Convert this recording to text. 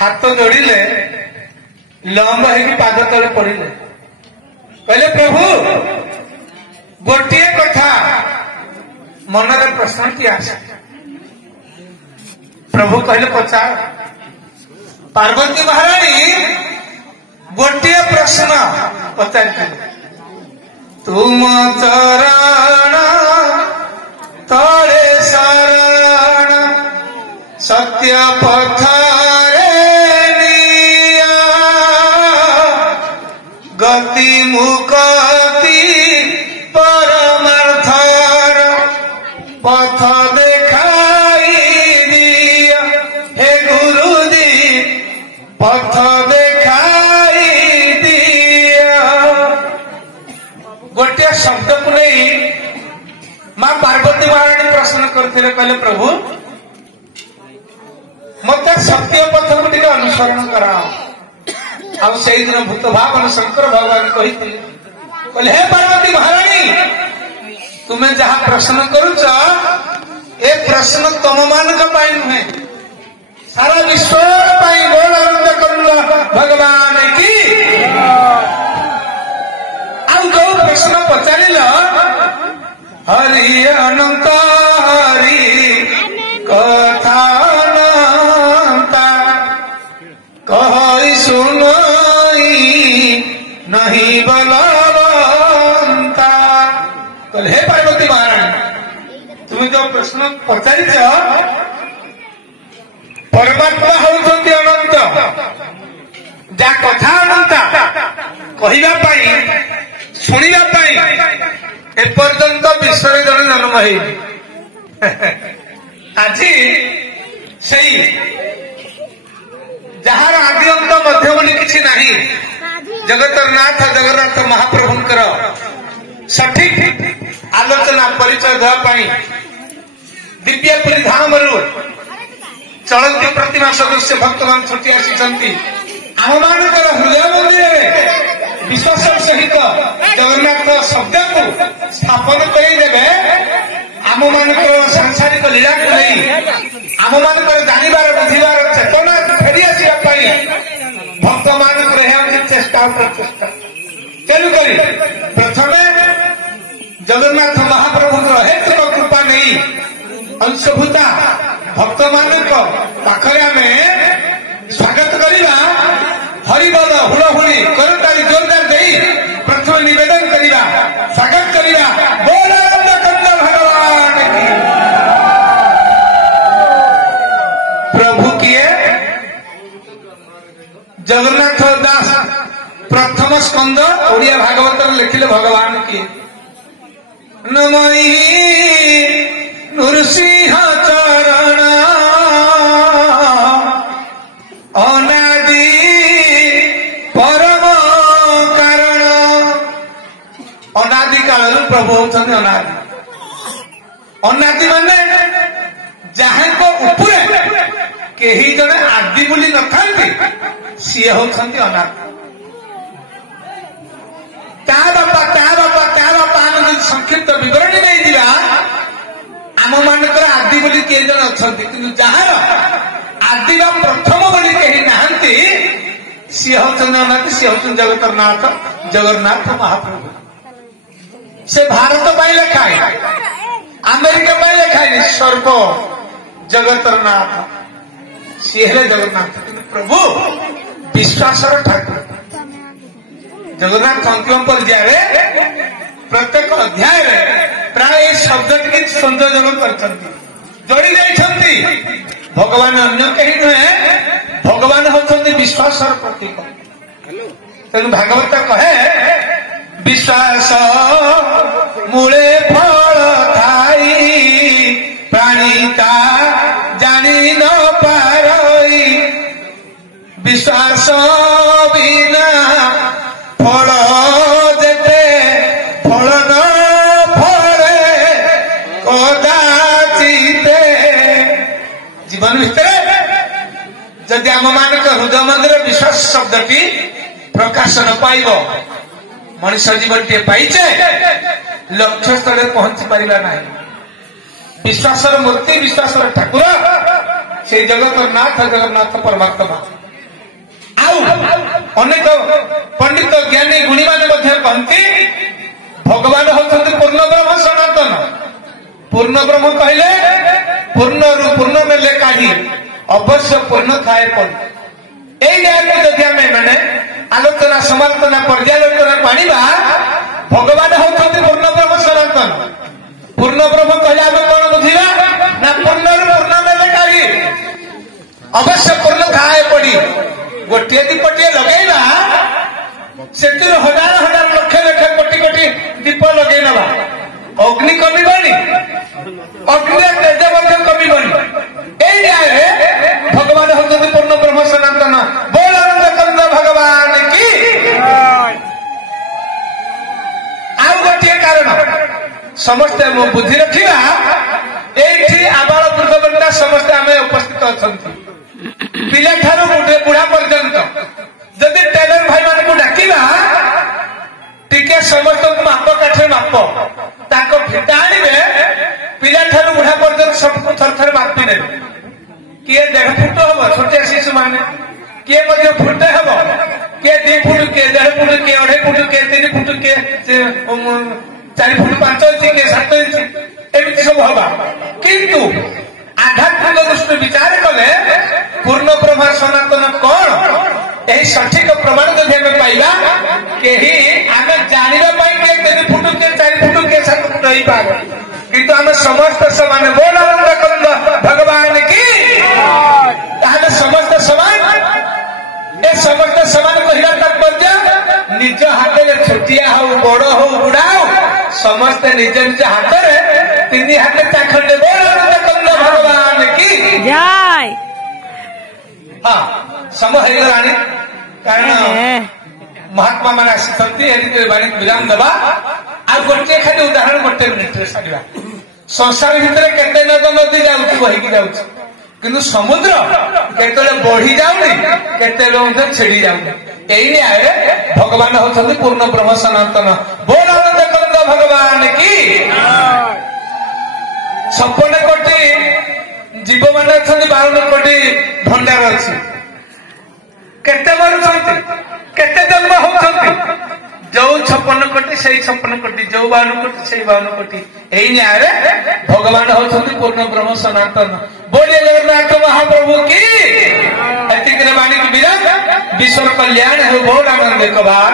हाथ जोड़िले लंब है पाद तले पड़े कहले प्रभु गोटे कथा मन प्रश्न टी आस प्रभु कहले पचार पार्वती महाराणी गोटे प्रश्न पचार तुम चरण तले शरण सत्य पथरे गति मुक्ति परमार्थर पथ देखाई दिया हे गुरुजी पथ देखाई दिया। गोटे शब्द को नहीं मां पार्वती महाराणी प्रश्न करते कहले प्रभु मत सत्य पथ को टे अनुसरण कराओ अब से दिन भूत भावन शंकर भगवान कहते हे पार्वती महाराणी तुम्हें जहाँ प्रश्न करुच ए प्रश्न तुम मान नुहे सारा विश्व बोल आनंद कर भगवान की जो प्रश्न पचार हरि अनंत हरि कथा कह सुन नहीं बलवंता कहले हे पार्वती महाराणी तुम्हें जो प्रश्न पचार परमात्मा होउछंती अनंत जा कथा अनंता कहवाई शुणापी एपर्यंत विश्व जन जन्म आज से जार आदि अंत मध्य बोली किसी नहीं जगतरनाथ जगन्नाथ महाप्रभुंकर सठिक आलोचना परिचय देवाई दिव्यपुरी धाम चलती प्रतिमा सदस्य भक्त मान छुटी आसी आम मान हृदय मंदिर विश्वास सहित जगन्नाथ शब्द को स्थापन करदेवे आम मान सांसारिक लीला को नहीं आम मान जानवर बुझार चेतना फेरी आसवाई भक्त मान चेष्टा प्रचेषा तेणुक प्रथम जगन्नाथ महाप्रभु हेतु कृपा नहीं अंशभूता भक्त मान पाखरे आम स्वागत करवा हरिबल हुड़हुड़ी करताली जोरदार दे प्रथम निवेदन करवा स्वागत करवा बोल आनंद कंद भगवान की प्रभु किए जगन्नाथ दास प्रथम स्कंद ओडिया भागवत लिखिले भगवान किए नमई नृसिंह चरण अनादि परम कारण अनादि काल प्रभु होती अनादि अनादि माने जहाँ को उपरे कहीं जड़े आदि बोली न था सी होती अनादि क्या बापा संक्षिप्त विवरणी नहीं दिला आम मानकर आदि बोली किए जन अच्छा कि जार आदि प्रथम बोली कहीं नहांती सी होती अनादि सी होती जगतरनाथ जगन्नाथ महाप्रभु से भारत पर लेखा है अमेरिका पर लेखा है स्वर्ग जगतरनाथ सी है जगन्नाथ प्रभु विश्वास ठाकुर जगन्नाथ अंतिम पर्याय प्रत्येक अध्याय प्राय शब्द टी संयोजन कर जोड़ी जाइछंती भगवान अन्य कहीं नुहे भगवान होती विश्वास प्रतीक तेणु भागवत कहे विश्वास मूले फल थाई प्राणीता जानी न पारई विश्वास बिना फल देते फल न फले कदाचिते जीवन भितर जदि आम मान हृदय मंदिर विश्वास शब्दटी प्रकाश न पाइब मनीष जीवन टे पाइचे लक्ष्य स्थल पहुंची पारा ना विश्वास मूर्ति विश्वास ठाकुर से जगतनाथ जगन्नाथ परमात्मा अनेक पंडित ज्ञानी गुणी मैंने कहती भगवान होती पूर्ण ब्रह्म सनातन। पूर्ण ब्रह्म कहले पूर्ण रु पूर्ण नेले काढ़ी अवश्य पूर्ण थाए पड़। यदि आम मैंने आलोचना समालोचना पर्यालोचना पाणिबा भगवान होती पूर्ण ब्रह्म सनातन। पूर्ण ब्रह्म कहले आम कौन बुझा ना पूर्ण रु पूर्ण नेले काढ़ी अवश्य पूर्ण थाए पड़ी। गोटे दीपटे लगेगा से हजार हजार लक्ष लक्ष कोटी कोटी दीप लगे नवा अग्नि कमिबनी अग्नि तेज कमिबनी। भगवान होती पूर्ण ब्रह्म सनातन। बोल आनंद कंद भगवान की। आउ गोटे कारण समस्ते बुद्धि रखा ये आबाल वृद्ध समस्ते आम उपस्थित अच्छा पिला ठारू बुढ़ा पर्यंत जदि टेलर भाई मान को डाकिबा टिके समस्त माप काठे माप ताको फिटा आनिबे पिला ठारू बुढ़ा पर्यंत सबको थर थर मापी ने किए 1.5 फुट हम छोटे शिशु माने किए मध्य फुट हम किए 2 फुट के 1.5 फुट के 2.5 फुट के 3 फुट के 4 फुट 5 इंच के 7 इंच एमती सब हवा किंतु आध्यात्मिक दृष्टि विचार कले पूर्ण ब्रह्म सनातन कौन यही सठिक प्रमाण जब हमें पाइबा कहीं आम जानवा 3 फुट के 4 फुट के 7 फुट हो पाए किंतु आम समस्त समान। बोल आनंद कंद भगवान की। समस्त समान ए समस्त समान कहला तात्पर्य निज हाथ में छोटिया हो बड़ हो बुढ़ा हो समस्ते निज निज हाथ में 3 हाथ चाखंडे। बोल आनंद कंद भगवान की जय। हाँ समय होगलानी कारण महात्मा मान आसी विराम दबा आ गोटे खाली उदाहरण गोटे मिनिट सारा संसार भितर केते नदी जाऊँ बहिकी जाऊँ किंतु समुद्र केतले बढ़ी जाऊनी केतले छिड़ी जाऊनी। यही न्याय भगवान होती पूर्ण ब्रह्म सनातन। बोल आनंद कंद भगवान की। 56 कोटी जीव मान अच्छा 52 कोटी भंडार अच्छी केते मरुंट केते जन्म होती जो 56 कोटी से 56 कोटी जो 52 कोटी से 52 कोटी। यही न्याय भगवान होती पूर्ण ब्रह्म सनातन। बोलिए जगन्नाथ महाप्रभु की। वाणी की विराम विश्व कल्याण है। बोल आनंद कबार।